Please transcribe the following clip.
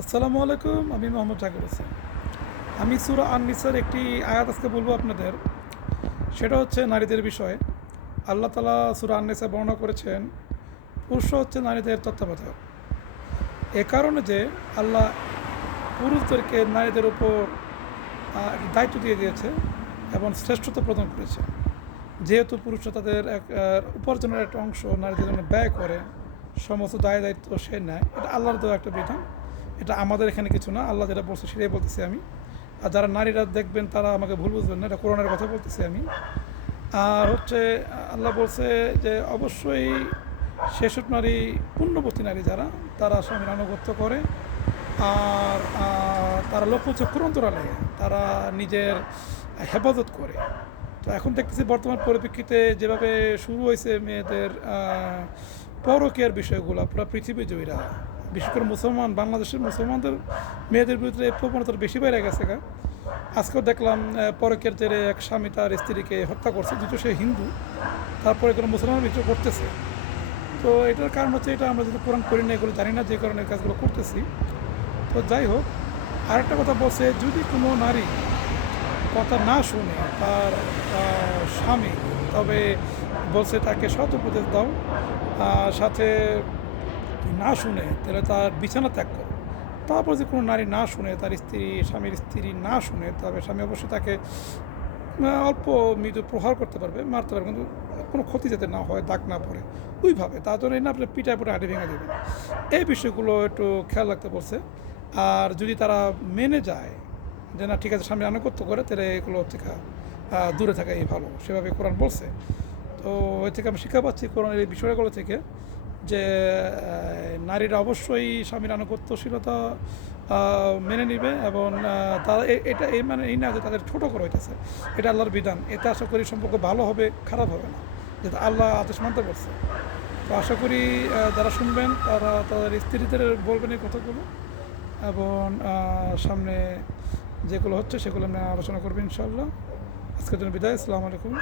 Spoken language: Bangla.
আসসালামু আলাইকুম। আমি মোহাম্মদ জাকির হোসেন। আমি সূরা আন-নিসার একটি আয়াত আজকে বলবো আপনাদের। সেটা হচ্ছে নারীদের বিষয়ে। আল্লাহ তাআলা সূরা আন-নিসা বর্ণনা করেছেন, পুরুষরা হচ্ছে নারীদের তত্ত্বাবধায়ক। এ কারণে যে আল্লাহ পুরুষদেরকে নারীদের উপর একটি দায়িত্ব দিয়ে দিয়েছে এবং শ্রেষ্ঠত্ব প্রদান করেছে। যেহেতু পুরুষরা তাদের উপার্জনের একটা অংশ নারীদের জন্য ব্যয় করে, সমস্ত দায় দায়িত্ব সে নেয়। এটা আল্লাহর দেওয়া একটা বিধান। এটা আমাদের এখানে কিছু না, আল্লাহ যেটা বলছে সেটাই বলতেছি আমি। আর যারা নারীরা দেখবেন তারা আমাকে ভুল বুঝবেন না, এটা কোরআনের কথা বলতেছি আমি। আর হচ্ছে আল্লাহ বলছে যে অবশ্যই সেসব নারী, পুণ্যবতী নারী যারা, তারা স্বামীর আনুগত্য করে। আর তারা লক্ষ্যচক্ষুর অন্তরালে তারা নিজের হেফাজত করে। তো এখন দেখতেছি বর্তমান পরিপ্রেক্ষিতে যেভাবে শুরু হয়েছে মেয়েদের পরকীয়ার বিষয়গুলো পুরো পৃথিবী জয়ীরা, বিশেষ করে মুসলমান, বাংলাদেশের মুসলমানদের মেয়েদের বিরুদ্ধে এই প্রবণতা বেশি বেড়ে গেছে গা। আজকেও দেখলাম পরকীয়ার জেরে এক স্বামী তার স্ত্রীকে হত্যা করছে, যেহেতু সে হিন্দু, তারপরে কোনো মুসলমান ভিতরে করতেছে। তো এটার কারণ হচ্ছে, এটা আমরা যদি কোরআন করি না, এগুলো জানি না, যে কারণে এই কাজগুলো করতেছি। তো যাই হোক, আরেকটা কথা বলছে, যদি কোনো নারী কথা না শুনে তার স্বামী, তবে বলছে তাকে সৎ উপদেশ দাও, সাথে না শুনে তাহলে তার বিছানা ত্যাগ করো। তারপর যে কোনো নারী না শুনে, তার স্ত্রী, স্বামীর স্ত্রী না শুনে, তবে স্বামী অবশ্যই তাকে অল্প মৃদু প্রহার করতে পারবে, মারতে পারবে, কিন্তু কোনো ক্ষতি যাতে না হয়, দাগ না পড়ে ওইভাবে। তার জন্য না আপনি পিঠায় পুরো হাঁটি ভেঙে দেবেন। এই বিষয়গুলো একটু খেয়াল রাখতে বলছে। আর যদি তারা মেনে যায় যে না ঠিক আছে, স্বামী আনুগত্য করে, তাহলে এগুলো থেকে দূরে থাকাই ভালো, সেভাবে কোরআন বলছে। তো এ থেকে আমি শিক্ষা পাচ্ছি কোরআনের এই বিষয়গুলো থেকে, যে নারীরা অবশ্যই স্বামীর আনুগত্যশীলতা মেনে নিবে, এবং তারা এটা এই মানে এই না যে তাদের ছোটো করে হইতেছে, এটা আল্লাহর বিধান। এতে আশা করি সম্পর্ক ভালো হবে, খারাপ হবে না, যেটা আল্লাহ আদেশ মানতে পারছে। তো আশা করি যারা শুনবেন তারা তাদের স্ত্রীদের বলবেন এই কথাগুলো, এবং সামনে যেগুলো হচ্ছে সেগুলো আমরা আলোচনা করবো ইনশাআল্লাহ। আজকের জন্য বিদায়। আসসালামু আলাইকুম।